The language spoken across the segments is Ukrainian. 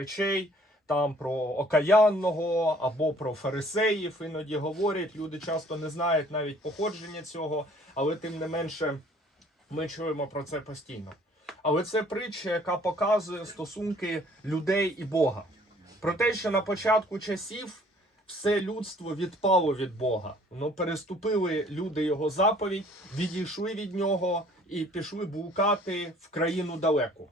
речей, там про окаянного або про фарисеїв іноді говорять. Люди часто не знають навіть походження цього, але тим не менше ми чуємо про це постійно. Але це притча, яка показує стосунки людей і Бога. Про те, що на початку часів все людство відпало від Бога. Ну, переступили люди його заповідь, відійшли від нього і пішли блукати в країну далеку.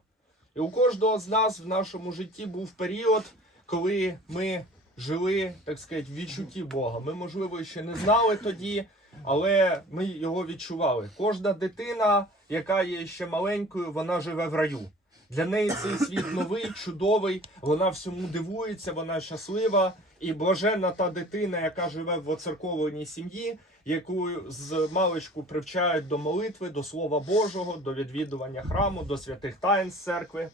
І у кожного з нас в нашому житті був період, коли ми жили, так сказати, в відчутті Бога. Ми, можливо, ще не знали тоді, але ми його відчували. Кожна дитина, яка є ще маленькою, вона живе в раю. Для неї цей світ новий, чудовий, вона всьому дивується, вона щаслива. І блаженна та дитина, яка живе в оцеркованій сім'ї, яку з маличку привчають до молитви, до Слова Божого, до відвідування храму, до святих таїн з церкви.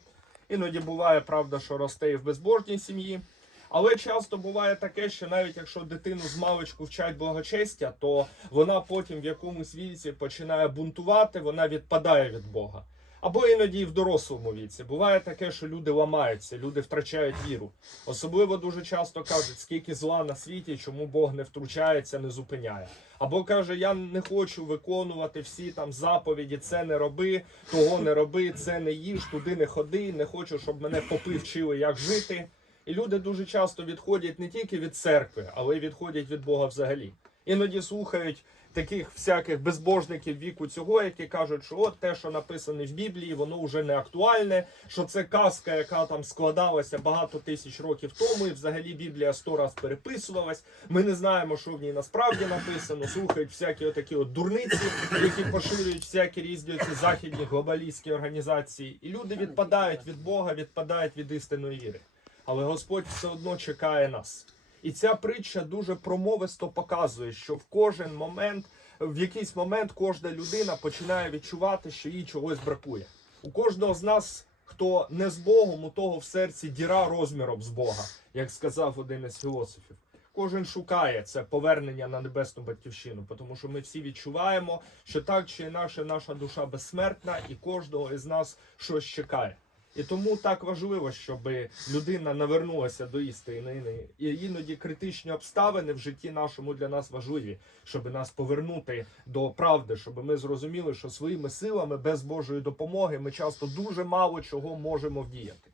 Іноді буває правда, що росте і в безбожній сім'ї. Але часто буває таке, що навіть якщо дитину з маличку вчать благочестя, то вона потім в якомусь віці починає бунтувати, вона відпадає від Бога. Або іноді і в дорослому віці. Буває таке, що люди ламаються, люди втрачають віру. Особливо дуже часто кажуть, скільки зла на світі, чому Бог не втручається, не зупиняє. Або каже, я не хочу виконувати всі там заповіді, це не роби, того не роби, це не їж, туди не ходи, не хочу, щоб мене попи вчили, як жити. І люди дуже часто відходять не тільки від церкви, але й відходять від Бога взагалі. Іноді слухають таких всяких безбожників віку цього, які кажуть, що от те, що написане в Біблії, воно вже не актуальне, що це казка, яка там складалася багато тисяч років тому, і взагалі Біблія сто раз переписувалась. Ми не знаємо, що в ній насправді написано. Слухають всякі отакі от дурниці, які поширюють всякі різні західні глобалістські організації. І люди відпадають від Бога, відпадають від істинної віри. Але Господь все одно чекає нас. І ця притча дуже промовисто показує, що в кожен момент, в якийсь момент кожна людина починає відчувати, що їй чогось бракує. У кожного з нас, хто не з Богом, у того в серці діра розміром з Бога, як сказав один із філософів. Кожен шукає це повернення на небесну батьківщину, тому що ми всі відчуваємо, що так чи інакше наша душа безсмертна, і кожного із нас щось чекає. І тому так важливо, щоб людина навернулася до істини. І іноді критичні обставини в житті нашому для нас важливі, щоб нас повернути до правди, щоб ми зрозуміли, що своїми силами без Божої допомоги ми часто дуже мало чого можемо вдіяти.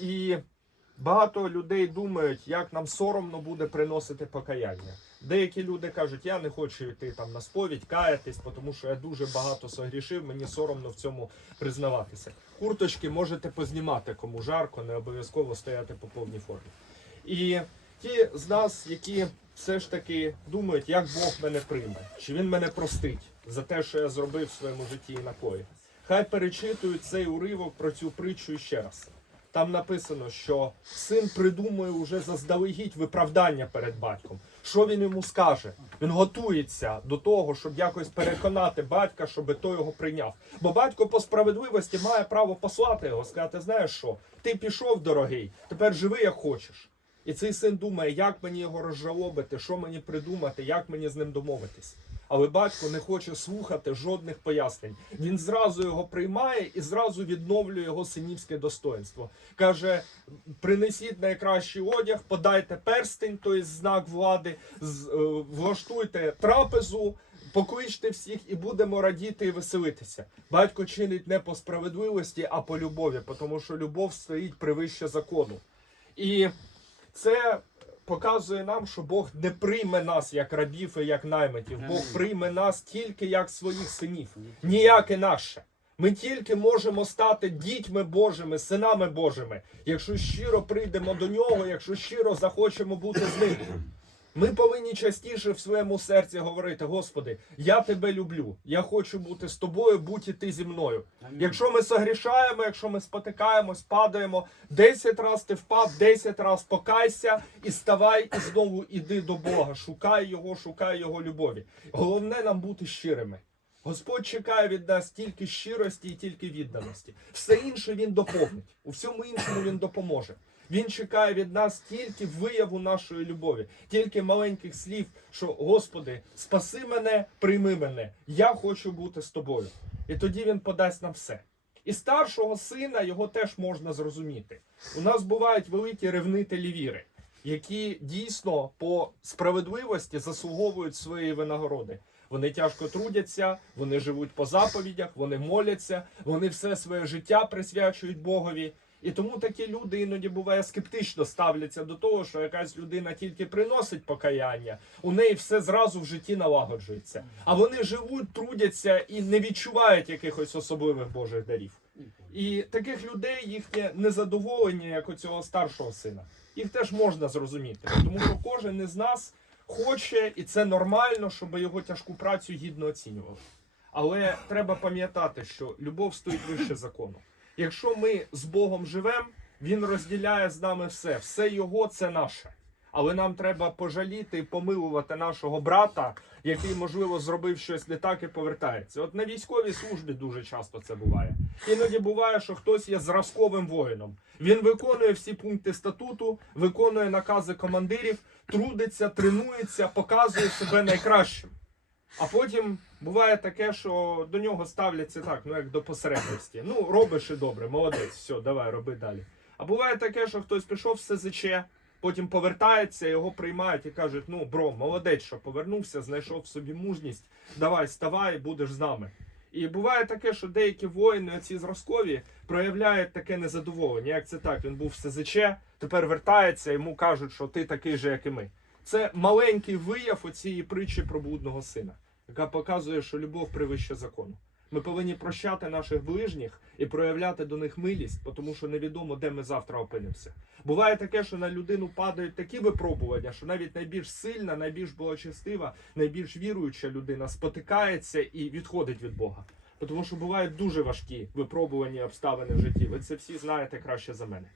І багато людей думають, як нам соромно буде приносити покаяння. Деякі люди кажуть, я не хочу йти там на сповідь, каятись, тому що я дуже багато согрішив, мені соромно в цьому признаватися. Курточки можете познімати, кому жарко, не обов'язково стояти по повній формі. І ті з нас, які все ж таки думають, як Бог мене прийме, чи він мене простить за те, що я зробив в своєму житті і накоїв. Хай перечитують цей уривок про цю притчу ще раз. Там написано, що син придумує уже заздалегідь виправдання перед батьком. Що він йому скаже? Він готується до того, щоб якось переконати батька, щоб той його прийняв. Бо батько по справедливості має право послати його, сказати: знаєш що, ти пішов, дорогий, тепер живи як хочеш. І цей син думає, як мені його розжалобити, що мені придумати, як мені з ним домовитись. Але батько не хоче слухати жодних пояснень. Він зразу його приймає і зразу відновлює його синівське достоинство. Каже: принесіть найкращий одяг, подайте перстень, тобто знак влади, е, влаштуйте трапезу. Покличте всіх і будемо радіти і веселитися. Батько чинить не по справедливості, а по любові, тому що любов стоїть превище закону. І це показує нам, що Бог не прийме нас як рабів і як наймитів. Бог прийме нас тільки як своїх синів, ніяк інакше. Ми тільки можемо стати дітьми Божими, синами Божими, якщо щиро прийдемо до нього, якщо щиро захочемо бути з ним. Ми повинні частіше в своєму серці говорити: Господи, я тебе люблю, я хочу бути з тобою, будь і ти зі мною. Якщо ми согрішаємо, якщо ми спотикаємось, падаємо, 10 раз ти впав, 10 раз покайся і ставай і знову іди до Бога. Шукай його, шукай його любові. Головне нам бути щирими. Господь чекає від нас тільки щирості і тільки відданості. Все інше він доповнить. У всьому іншому він допоможе. Він чекає від нас тільки вияву нашої любові, тільки маленьких слів, що Господи, спаси мене, прийми мене. Я хочу бути з тобою. І тоді він подасть нам все. І старшого сина його теж можна зрозуміти. У нас бувають великі ревнителі віри, які дійсно по справедливості заслуговують своєї винагороди. Вони тяжко трудяться, вони живуть по заповідях, вони моляться, вони все своє життя присвячують Богові. І тому такі люди іноді буває скептично ставляться до того, що якась людина тільки приносить покаяння, у неї все зразу в житті налагоджується. А вони живуть, трудяться і не відчувають якихось особливих Божих дарів. І таких людей їхнє незадоволення, як у цього старшого сина, їх теж можна зрозуміти, тому що кожен із нас хоче, і це нормально, щоб його тяжку працю гідно оцінювали. Але треба пам'ятати, що любов стоїть вище закону. Якщо ми з Богом живемо, Він розділяє з нами все. Все його це наше. Але нам треба пожаліти і помилувати нашого брата, який, можливо, зробив щось не так і повертається. От на військовій службі дуже часто це буває. Іноді буває, що хтось є зразковим воїном. Він виконує всі пункти статуту, виконує накази командирів, трудиться, тренується, показує себе найкращим. А потім буває таке, що до нього ставляться так, ну як до посередності. Ну, робиш і добре, молодець, все, давай, роби далі. А буває таке, що хтось пішов в СЗЧ, потім повертається, його приймають і кажуть: ну, бро, молодець, що повернувся, знайшов в собі мужність, давай, ставай, будеш з нами. І буває таке, що деякі воїни, ці зразкові, проявляють таке незадоволення. Як це так? Він був в СЗЧ, тепер вертається, йому кажуть, що ти такий же, як і ми. Це маленький вияв оцієї притчі про блудного сина, яка показує, що любов превище закону. Ми повинні прощати наших ближніх і проявляти до них милість, тому що невідомо, де ми завтра опинимося. Буває таке, що на людину падають такі випробування, що навіть найбільш сильна, найбільш благочестива, найбільш віруюча людина спотикається і відходить від Бога. Тому що бувають дуже важкі випробування обставини в житті. Ви це всі знаєте краще за мене.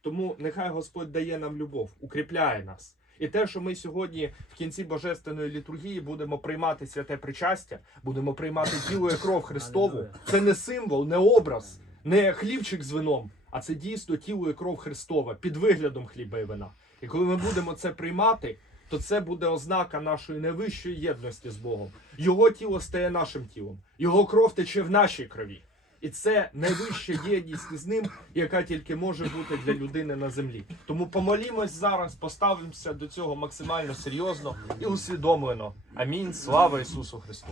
Тому нехай Господь дає нам любов, укріпляє нас. І те, що ми сьогодні в кінці божественної літургії будемо приймати святе причастя, будемо приймати тіло і кров Христову, це не символ, не образ, не хлібчик з вином, а це дійсно тіло і кров Христова під виглядом хліба і вина. І коли ми будемо це приймати, то це буде ознака нашої найвищої єдності з Богом. Його тіло стає нашим тілом, його кров тече в нашій крові. І це найвища єдність з ним, яка тільки може бути для людини на землі. Тому помолімось зараз, поставимося до цього максимально серйозно і усвідомлено. Амінь. Слава Ісусу Христу!